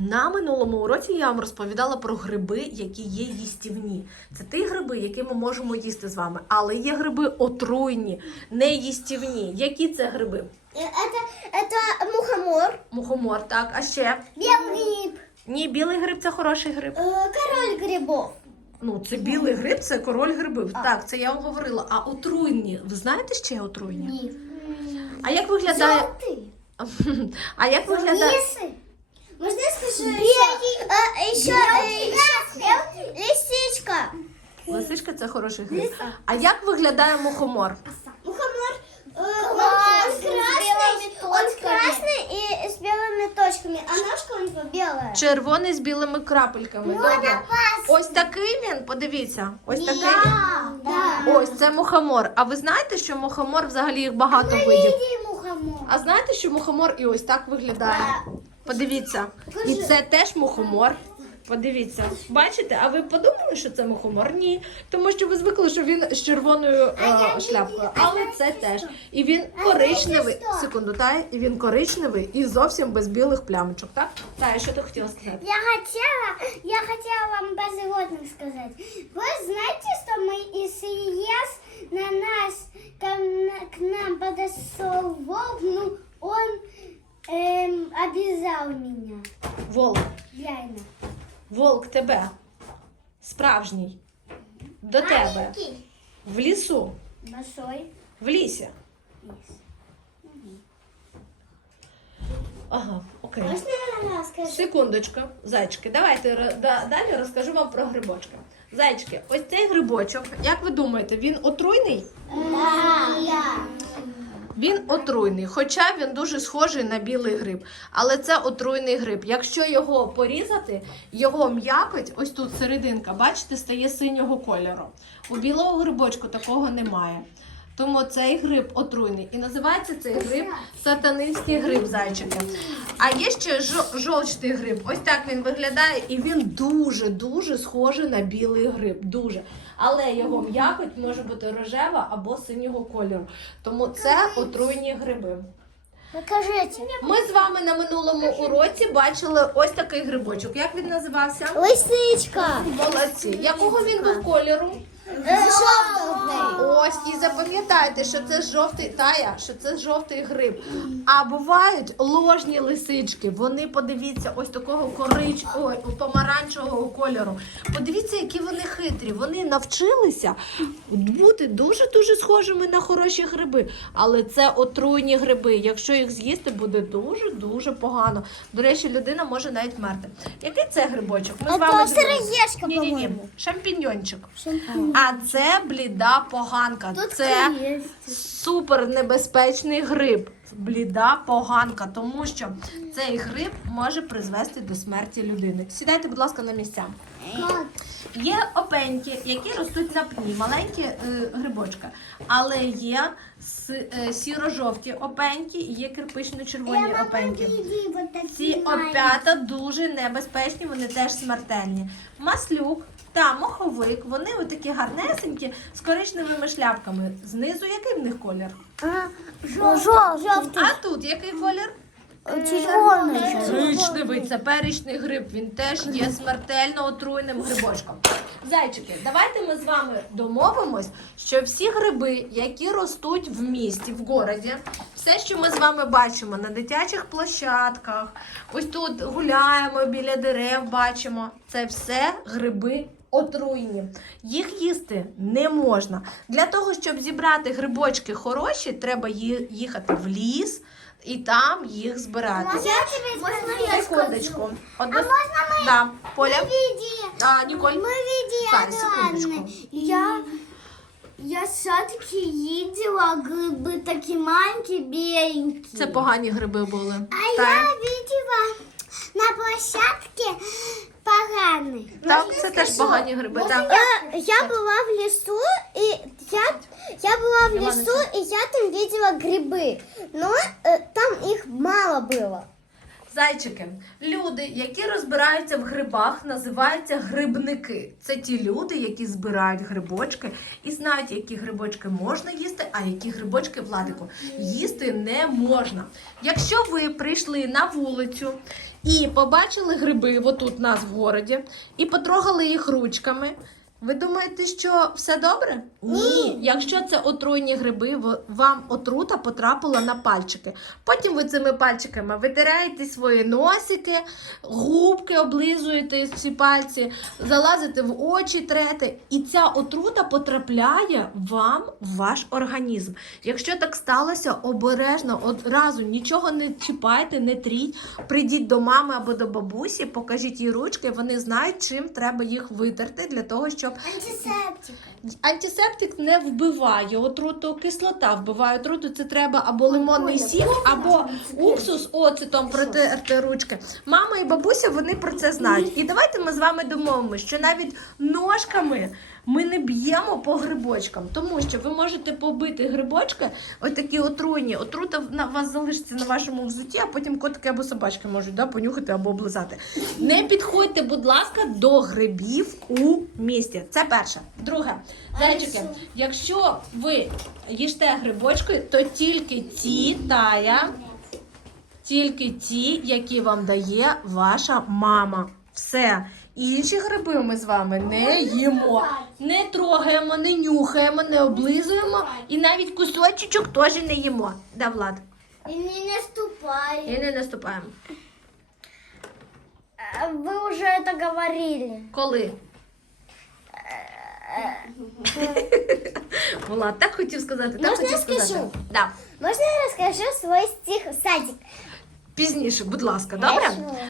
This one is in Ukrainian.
На минулому уроці я вам розповідала про гриби, які є їстівні. Це ті гриби, які ми можемо їсти з вами. Але є гриби отруйні, неїстівні. Які це гриби? Э, Это, это мухомор, Мухомор, так, а ще белый гриб, ні, білий гриб це хороший гриб. э, король грибов. Ну, це білий гриб, це король грибів. Так, це я вам говорила. А отруйні, ви знаєте ще отруйні? А як виглядає? Желтый. А як виглядає? Лисы. Можно я скажу еще? А, еще, э, еще лисичка. Лисичка це хороший гриб. А як виглядає мухомор? Мухомор. э, он красный, он красный и с белыми точками, а ножка у него белая. Червоний з білими крапельками. Добре. Ось такий він, подивіться. Ось такий. він. Да. Ось це мухомор. А ви знаєте, що мухомор взагалі їх багато видів? Види мухомор. А знаєте, що мухомор і ось так виглядає? Подивіться. І це теж мухомор. Подивіться, бачите? А ви подумали, що це мухомор? Ні. Тому що ви звикли, що він з червоною е, шляпкою. Але це теж. І він коричневий. Секунду, та і він коричневий і зовсім без білих плямочок, так? Та, що ти хотіла сказати? Я хотела, я хотела вам про животных сказать. Вы знаете, что мы из ЕС на нас, к, на- к нам подошел волк, ну он эм, обязал меня. Волк. Реально. Волк тебе. Справжній. До тебе. В лісу. Большой. В лісі. Ага, окей. Можно я расскажу? Секундочку, зайчики, давайте ро- да- далі розкажу вам про грибочка. Зайчики, ось цей грибочок, як ви думаєте, він отруйний? Да. Він отруйний, хоча він дуже схожий на білий гриб. Але це отруйний гриб. Якщо його порізати, його м'якоть, ось тут серединка, бачите, стає синього кольору. У білого грибочку такого немає. Тому цей гриб отруйний. І називається цей гриб сатанинський гриб, зайчики. А є ще жо- жовчний гриб. Ось так він виглядає, і він дуже-дуже схожий на білий гриб. Дуже. Але його м'якоть може бути рожева або синього кольору. Тому це отруйні гриби. Покажите. Ми з вами на минулому уроці бачили ось такий грибочок. Як він називався? Лисичка. Молодці. Якого він був кольору? Желтый. Ось і запам'ятайте, що це жовтий тая, що це жовтий гриб. А бувають ложні лисички. Вони подивіться, ось такого корич, ой, помаранчевого кольору. Подивіться, які вони хитрі. Вони навчилися бути дуже дуже схожими на хороші гриби. Але це отруйні гриби. Якщо їх з'їсти, буде дуже дуже погано. До речі, людина може навіть вмерти. Який це грибочок? Ми з вами Это дивилися. сыроежка, А це бліда поганка. Тут це супер небезпечний гриб. Бліда поганка, тому що цей гриб може призвести до смерті людини. Сідайте, будь ласка, на місця. Є опеньки, які ростуть на пні, маленькі е, грибочка. Але є е, сіро-жовті опеньки є кирпично-червоні опеньки. Ці опята дуже небезпечні, вони теж смертельні. Маслюк та моховик, вони отакі гарнесенькі з коричневими шляпками. Знизу який в них колір? Желтый. А тут який колір? Червоный. Коричневий, це перечний гриб. Він теж є смертельно отруйним грибочком. Зайчики, давайте ми з вами домовимось, що всі гриби, які ростуть в місті, в городі, все, що ми з вами бачимо на дитячих площадках, ось тут гуляємо біля дерев, бачимо, це все гриби Отруйні. Їх їсти не можна. Для того, щоб зібрати грибочки хороші, треба ї- їхати в ліс і там їх збирати. Я тебе Можно я Секундочку. Одну... А можно мы Да, Поля. видели? А, Ніколь. Мы видели Так, секундочку. Анны. Я, я все-таки видела грибы такие маленькие, беленькие. Це погані гриби були. А Так. я видела на площадке поганых. Так, це теж погані гриби. Так. Э, Я была в лесу, и я, я была в Ивана, лесу, и я там видела грибы. Но э, там их мало было. Зайчики, люди, які розбираються в грибах, називаються грибники. Це ті люди, які збирають грибочки і знають, які грибочки можна їсти, а які грибочки владику їсти не можна. Якщо ви прийшли на вулицю і побачили гриби отут у нас в городі, і потрогали їх ручками. Ви думаєте, що все добре? Ні. Якщо це отруйні гриби, вам отрута потрапила на пальчики. Потім ви цими пальчиками витираєте свої носики, губки облизуєте ці пальці, залазите в очі, трете, і ця отрута потрапляє вам в ваш організм. Якщо так сталося, обережно одразу нічого не чіпайте, не тріть. Прийдіть до мами або до бабусі, покажіть їй ручки, вони знають, чим треба їх витерти для того, щоб Антисептик. Антисептик не вбиває отруту, кислота вбиває отруту. Це треба або лимонний сік, або уксус оцетом протерти ручки. Мама і бабуся вони про це знають. І давайте ми з вами домовимося, що навіть ножками ми не б'ємо по грибочкам, тому що ви можете побити грибочки, ось такі отруйні. Отрута на вас залишиться на вашому взутті, а потім котики або собачки можуть да, понюхати або облизати. Не підходьте, будь ласка, до грибів у місті. Це перше. Друге, зайчики, якщо ви їсте грибочки, то тільки ті тая, тільки ті, які вам дає ваша мама. Все. Інші гриби ми з вами не їмо. Не трогаємо, не нюхаємо, не облизуємо і навіть кусочок теж не їмо. Да, Влад? И не наступай. І не наступаємо. Вы уже это говорили. Коли? Влад, так хотів сказати, так Можна хотів сказати. скажу? Да. Можно я расскажу свой стих «Садик»? Пізніше, будь ласка, добре?